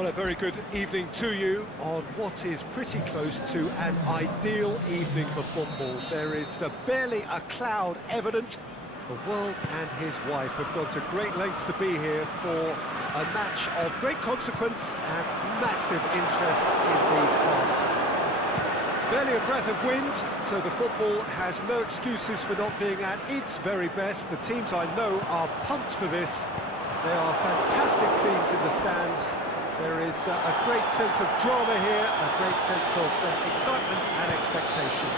Well, a very good evening to you on what is pretty close to an ideal evening for football. There is barely a cloud evident. The world and his wife have gone to great lengths to be here for a match of great consequence and massive interest in these parts. Barely a breath of wind, so the football has no excuses for not being at its very best. The teams I know are pumped for this. There are fantastic scenes in the stands. There is a great sense of drama here, a great sense of excitement and expectation.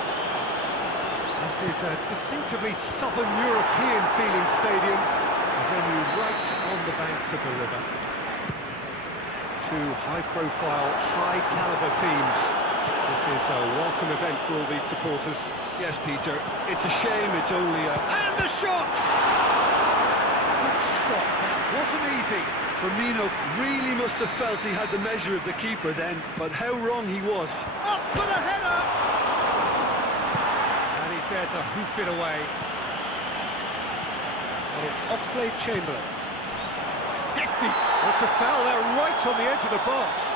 This is a distinctively southern European feeling stadium, a venue right on the banks of the river. Two high-profile, high-caliber teams. This is a welcome event for all these supporters. Yes, Peter, it's a shame it's only a... And the shot! Good stop, that wasn't easy. Firmino really must have felt he had the measure of the keeper then, but how wrong he was. Up for the header! And he's there to hoof it away. And it's Oxlade-Chamberlain. Hefty! That's a foul there right on the edge of the box.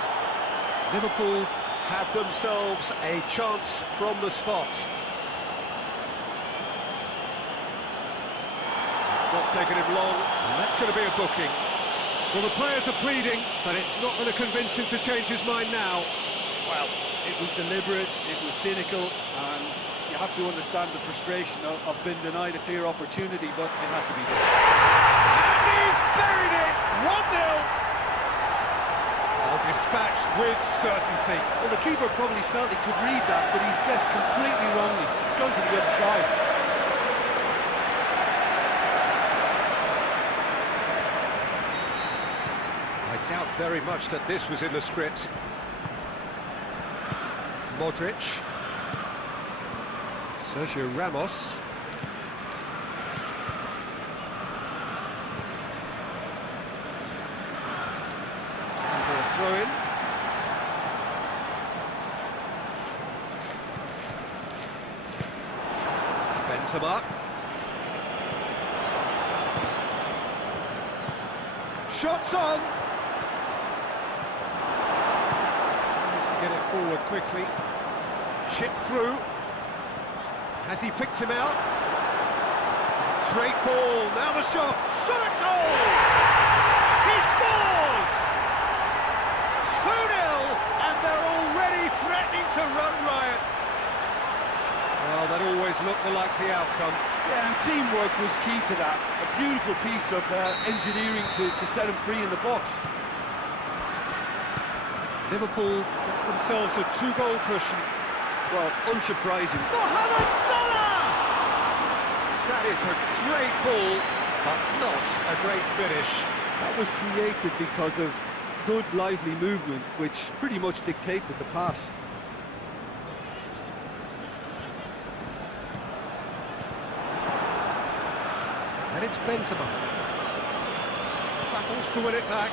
Liverpool have themselves a chance from the spot. It's not taken him long, and that's going to be a booking. Well, the players are pleading, but it's not going to convince him to change his mind now. Well, it was deliberate, it was cynical, and you have to understand the frustration of being denied a clear opportunity, but it had to be done. And he's buried it! 1-0! Well, dispatched with certainty. Well, the keeper probably felt he could read that, but he's guessed completely wrongly. He's gone to the other side. I doubt very much that this was in the script. Modric. Sergio Ramos. Throw in. Benzema. Shots on. Tries to get it forward quickly. Chip through. Has he picked him out? Great ball. Now the shot. Shot at goal. He scores. 2-0, and they're already threatening to run riot. Well, that always looked the likely outcome. Yeah, and teamwork was key to that. A beautiful piece of engineering to set him free in the box. Liverpool got themselves a 2-goal cushion. Well, unsurprising. Mohamed Salah! That is a great ball, but not a great finish. That was created because of good, lively movement, which pretty much dictated the pass. And it's Benzema. Battles to win it back.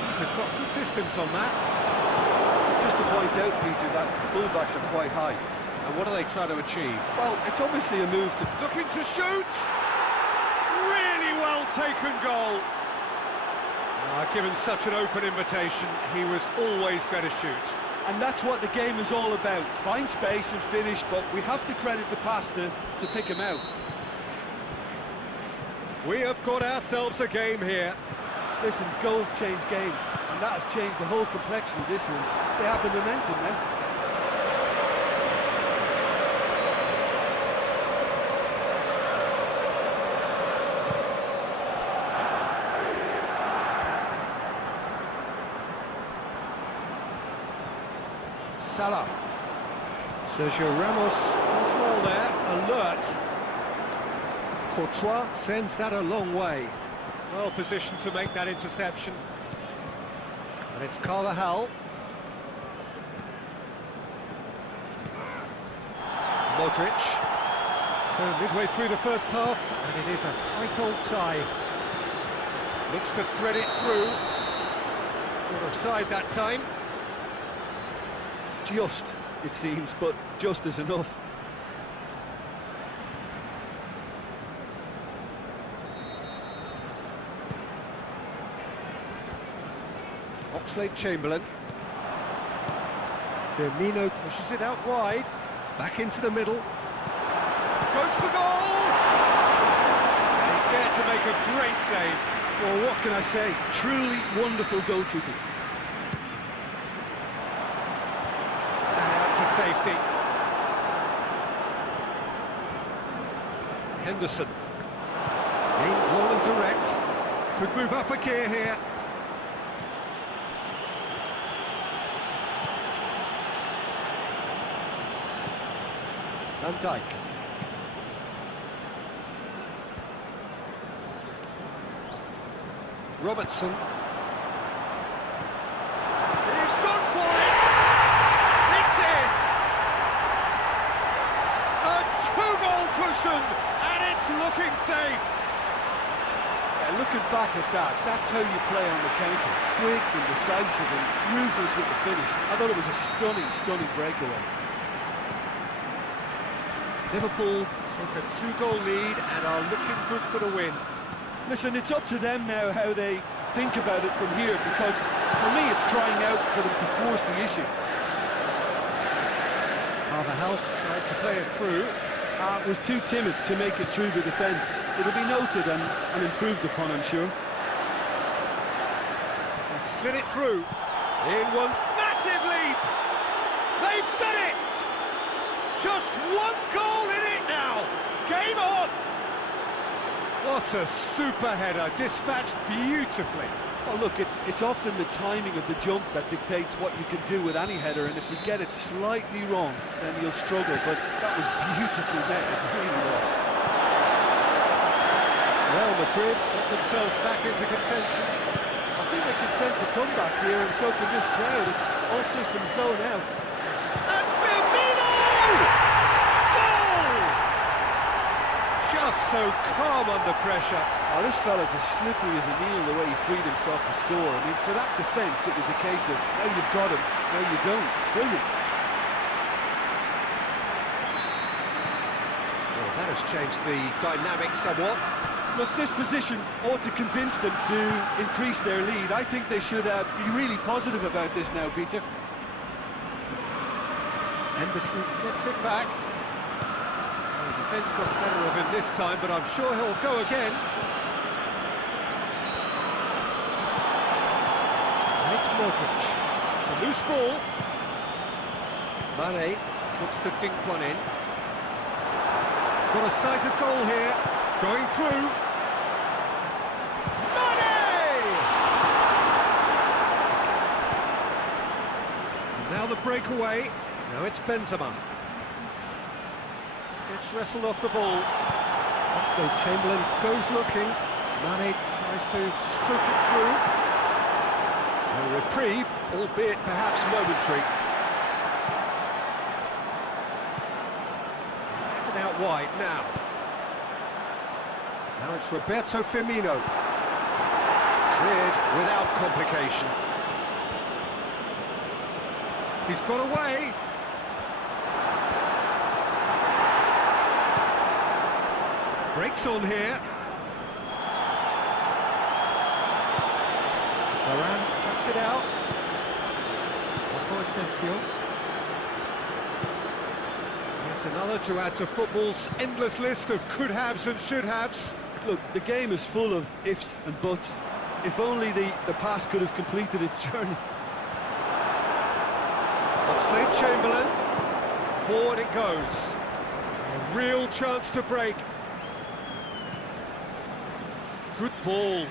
Keeper's got good distance on that. Just to point out, Peter, that the fullbacks are quite high. And what are they trying to achieve? Well, it's obviously a move to... Looking to shoot! Really well taken goal. Given such an open invitation, he was always going to shoot. And that's what the game is all about. Find space and finish, but we have to credit the passer to pick him out. We have got ourselves a game here. Listen, goals change games, and that has changed the whole complexion of this one. They have the momentum now. Salah. Sergio Ramos does well there, alert. Courtois sends that a long way. Well positioned to make that interception. And it's Carvajal. Modric. So midway through the first half, and it is a tight old tie. Looks to thread it through. Not offside that time. Just, it seems, but just is enough. Oxlade-Chamberlain. Firmino pushes it out wide. Back into the middle. Goes for goal! And he's there to make a great save. Well, what can I say? Truly wonderful goalkeeping. And out to safety. Henderson. Aimed long and direct. Could move up a gear here. Van Dijk. Robertson. He's gone for it! It's in! A two-goal cushion, and it's looking safe! Yeah, looking back at that, that's how you play on the counter. Quick and decisive and ruthless with the finish. I thought it was a stunning, stunning breakaway. Liverpool take a two-goal lead and are looking good for the win. Listen, it's up to them now how they think about it from here, because for me it's crying out for them to force the issue. Carvajal tried to play it through. Was too timid to make it through the defence. It'll be noted and improved upon, I'm sure. He slid it through. In one's massive leap! They've done it! Just one goal in it now! Game on! What a super header, dispatched beautifully. Well, look, it's often the timing of the jump that dictates what you can do with any header, and if you get it slightly wrong, then you'll struggle, but that was beautifully met, it really was. Real Madrid got themselves back into contention. I think they can sense a comeback here, and so can this crowd. It's all systems go now. And Firmino! Goal! Just so calm under pressure. Oh, this fella's as slippery as a needle the way he freed himself to score. I mean, for that defence, it was a case of, now you've got him, now you don't. Brilliant. Well, that has changed the dynamic somewhat. Look, this position ought to convince them to increase their lead. I think they should be really positive about this now, Peter. Henderson gets it back. The defence got the better of him this time, but I'm sure he'll go again. And it's Modric. It's a loose ball. Mane looks to dink one in. Got a sight of goal here. Going through. Mane! And now the breakaway. Now it's Benzema. Gets wrestled off the ball. Oxlade-Chamberlain goes looking. Mane tries to stroke it through. A reprieve, albeit perhaps momentary. Has it out wide now. Now it's Roberto Firmino. Cleared without complication. He's got away. Breaks on here. Varane cuts it out. Marco Asensio. Yet another to add to football's endless list of could-haves and should-haves. Look, the game is full of ifs and buts. If only the pass could have completed its journey. Oxlade-Chamberlain. Forward it goes. A real chance to break. Good ball. Get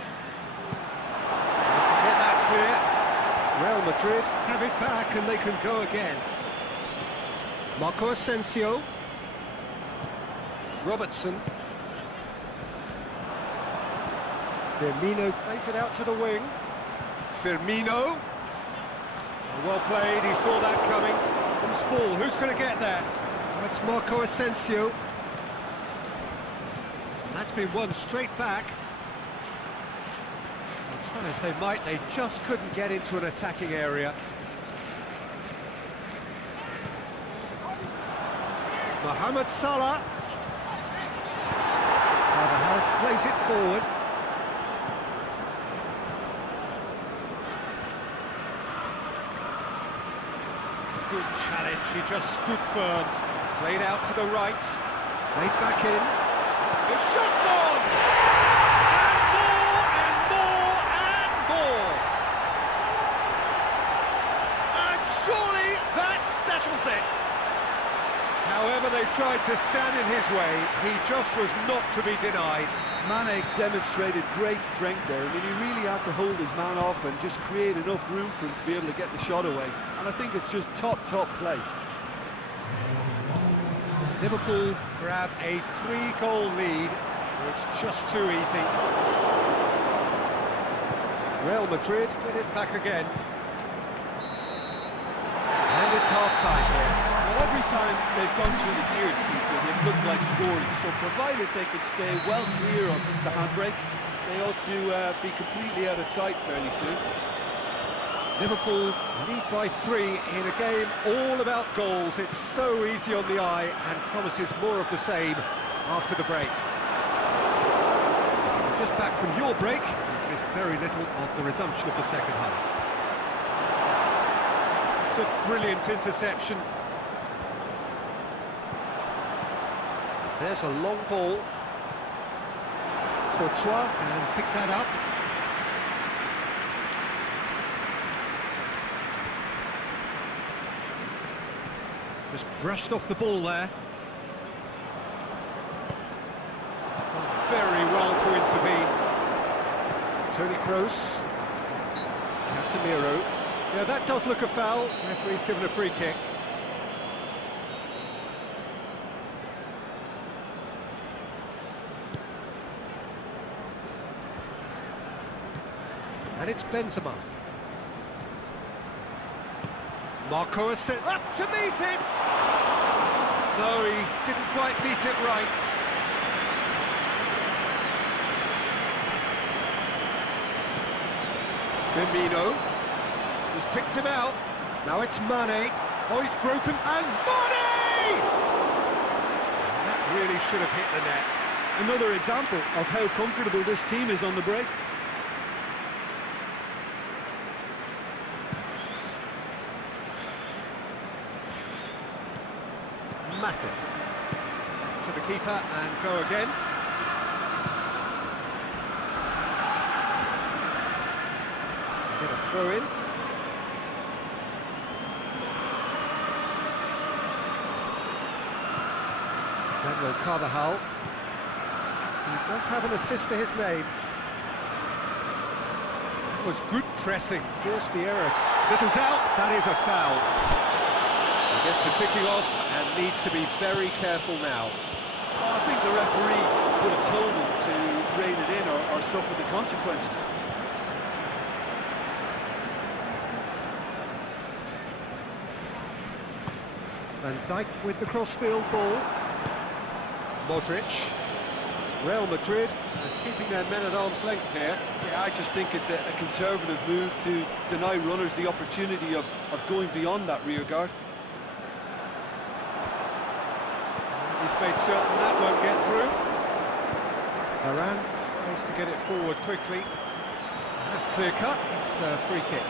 that clear. Real Madrid have it back and they can go again. Marco Asensio. Robertson. Firmino plays it out to the wing. Firmino. Well played, he saw that coming. Loose ball, who's going to get there? That's Marco Asensio. That's been won straight back. Try as they might, they just couldn't get into an attacking area. Mohamed Salah. Carvajal plays it forward. Good challenge, he just stood firm. Played out to the right. Played back in. The shot's on! And more, and more, and more! And surely that settles it! However they tried to stand in his way, he just was not to be denied. Mane demonstrated great strength there. I mean, he really had to hold his man off and just create enough room for him to be able to get the shot away. And I think it's just top play. Liverpool grab a 3-goal lead. It's just too easy. Real Madrid get it back again. And it's half-time here. Well, every time they've gone through the gears, Peter, they've looked like scoring. So provided they could stay well clear of the handbrake, they ought to be completely out of sight fairly soon. Liverpool lead by 3 in a game all about goals. It's so easy on the eye and promises more of the same after the break. Just back from your break, you've missed very little of the resumption of the second half. It's a brilliant interception. There's a long ball. Courtois and pick that up. Just brushed off the ball there. Done very well to intervene. Toni Kroos. Casemiro. Yeah, that does look a foul. Referee's given a free kick. And it's Benzema. Marco Asensio up to meet it! No, he didn't quite meet it right. Firmino. He's picked him out. Now it's Mane. Oh, he's broken. And Mane! That really should have hit the net. Another example of how comfortable this team is on the break. Matip to the keeper and go again. Get a throw in. Daniel Carvajal. He does have an assist to his name. That was good pressing, forced the error. Little doubt, that is a foul. He gets a ticking off and needs to be very careful now. Well, I think the referee would have told him to rein it in or suffer the consequences. Van Dijk with the crossfield ball. Modric. Real Madrid keeping their men at arm's length here. Yeah, I just think it's a conservative move to deny runners the opportunity of going beyond that rear guard. He's made certain that won't get through. Varane tries to get it forward quickly. That's clear cut, it's a free kick.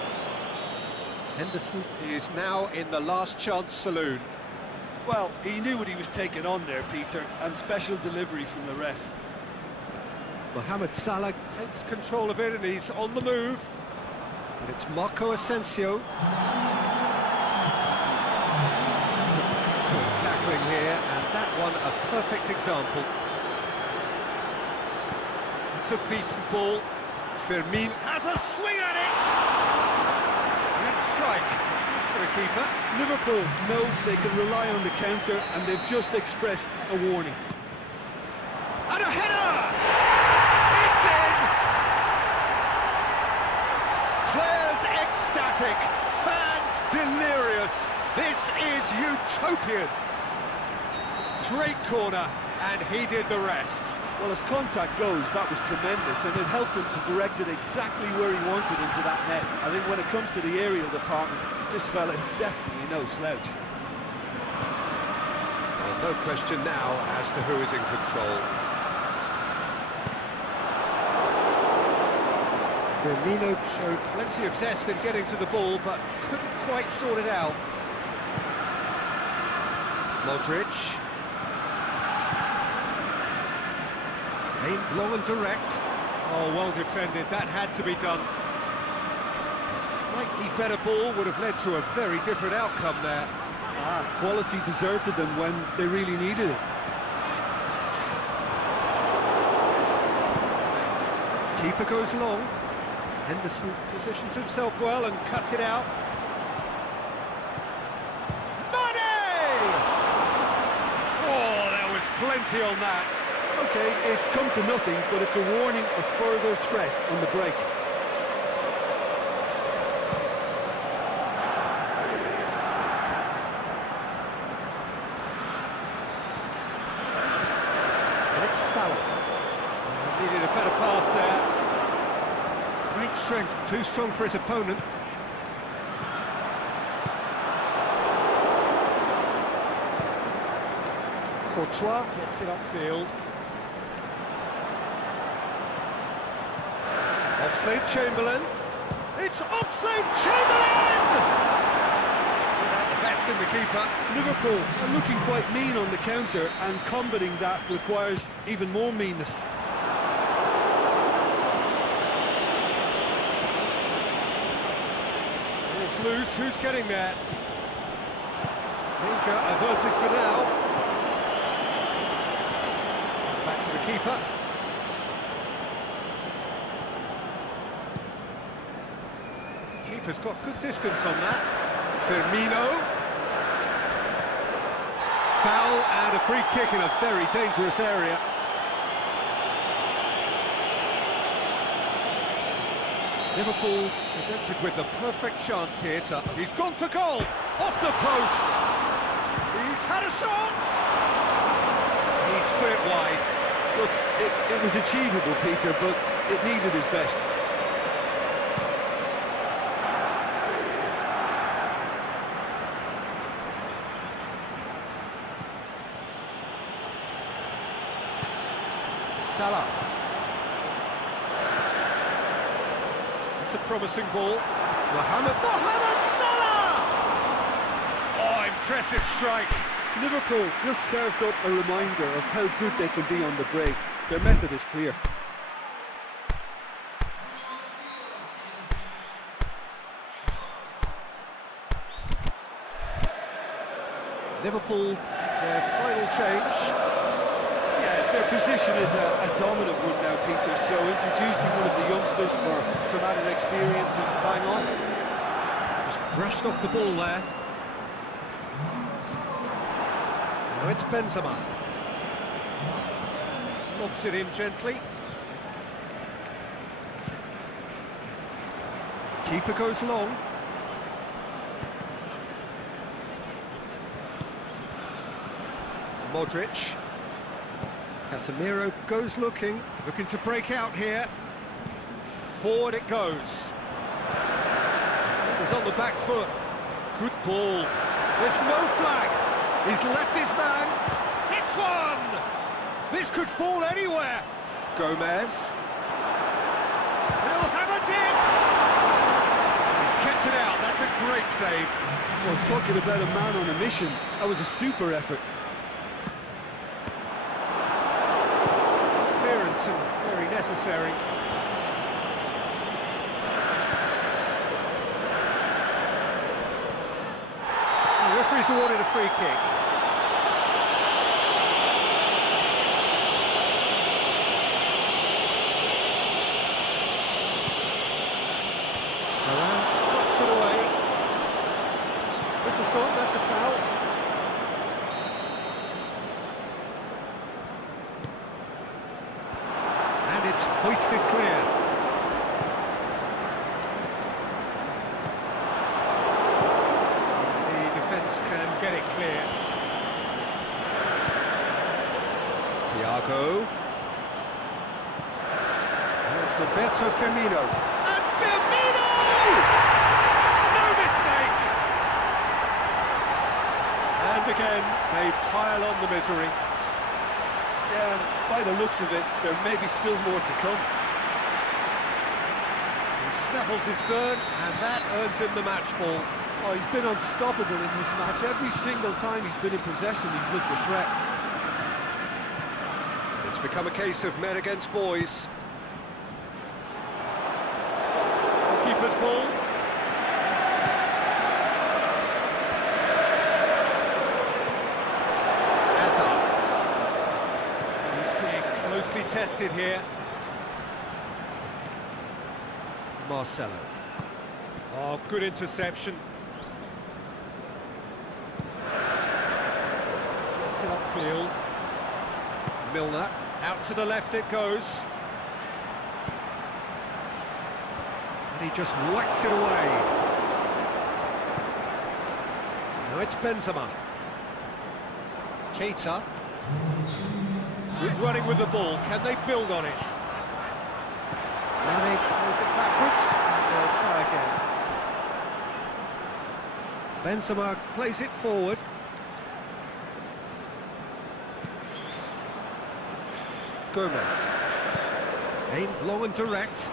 Henderson is now in the last chance saloon. Well, he knew what he was taking on there, Peter, and special delivery from the ref. Mohamed Salah takes control of it and he's on the move. And it's Marco Asensio. Excellent tackling here, and that one a perfect example. It's a decent ball. Firmino has a swing at it! Good strike. Just for a keeper. Liverpool know they can rely on the counter, and they've just expressed a warning. And a header! It's in! Players ecstatic, fans delirious. This is utopian. Great corner, and he did the rest. Well, as contact goes, that was tremendous, and it helped him to direct it exactly where he wanted into that net. I think when it comes to the aerial department, this fella is definitely no slouch. Well, no question now as to who is in control. Firmino showed plenty of zest in getting to the ball, but couldn't quite sort it out. Modric. Aimed long and direct. Oh, well defended. That had to be done. A slightly better ball would have led to a very different outcome there. Quality deserted them when they really needed it. Keeper goes long. Henderson positions himself well and cuts it out. Mane! Oh, there was plenty on that. Okay, it's come to nothing, but it's a warning of further threat on the break. And it's Salah. Needed a better pass there. Great strength, too strong for his opponent. Courtois gets it upfield. Oxlade-Chamberlain. It's Oxlade-Chamberlain! Without the best in the keeper. Liverpool are looking quite mean on the counter, and combating that requires even more meanness. Ball's loose, who's getting there? Danger averted for now. Back to the keeper. Keeper's got good distance on that. Firmino. Foul and a free kick in a very dangerous area. Liverpool presented with the perfect chance here to... He's gone for goal! Off the post! He's had a shot! He's put it wide. Look, it was achievable, Peter, but it needed his best. Salah. It's a promising ball. Mohamed Salah! Oh, impressive strike. Liverpool just served up a reminder of how good they can be on the break. Their method is clear. Liverpool, their final change. Yeah, their position is a dominant one now, Peter, so introducing one of the youngsters for some added experience is bang on. Just brushed off the ball there. Now it's Benzema. Lobs it in gently. Keeper goes long. Modric. Casemiro goes looking to break out here. Forward it goes. He's on the back foot. Good ball. There's no flag. He's left his man. Hits one! This could fall anywhere. Gomez. He'll have a dip! He's kept it out. That's a great save. Well, talking about a man on a mission, that was a super effort. Clearance and very necessary. The referee's awarded a free kick. Moran knocks it away. This has gone, that's a foul. And it's hoisted clear. The defence can get it clear. Thiago. And it's Roberto Firmino. And Firmino! No mistake! And again, they pile on the misery. Yeah, and by the looks of it, there may be still more to come. He snaffles his third, and that earns him the match ball. Oh, he's been unstoppable in this match. Every single time he's been in possession, he's looked a threat. It's become a case of men against boys. Keeper's ball. Hazard. He's being closely tested here. Marcelo. Oh, good interception. Gets it upfield. Milner. Out to the left it goes. And he just whacks it away. Now it's Benzema. Keita. Good running with the ball. Can they build on it? Mane plays it backwards. And they'll try again. Benzema plays it forward. Gomez. Aimed long and direct.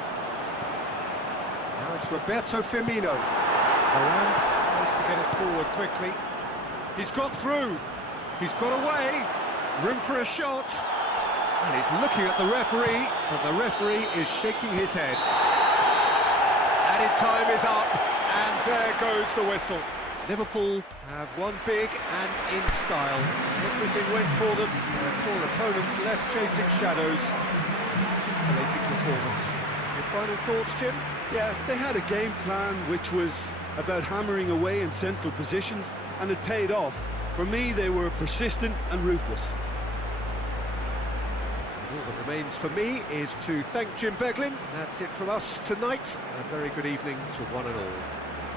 Now it's Roberto Firmino. Varane tries to get it forward quickly. He's got through. He's got away. Room for a shot. And he's looking at the referee, and the referee is shaking his head. Added time is up, and there goes the whistle. Liverpool have won big and in style. Everything went for them. Their poor opponents left chasing shadows. Scintillating performance. Your final thoughts, Jim? Yeah, they had a game plan which was about hammering away in central positions, and it paid off. For me, they were persistent and ruthless. All that remains for me is to thank Jim Beglin. That's it from us tonight. A very good evening to one and all.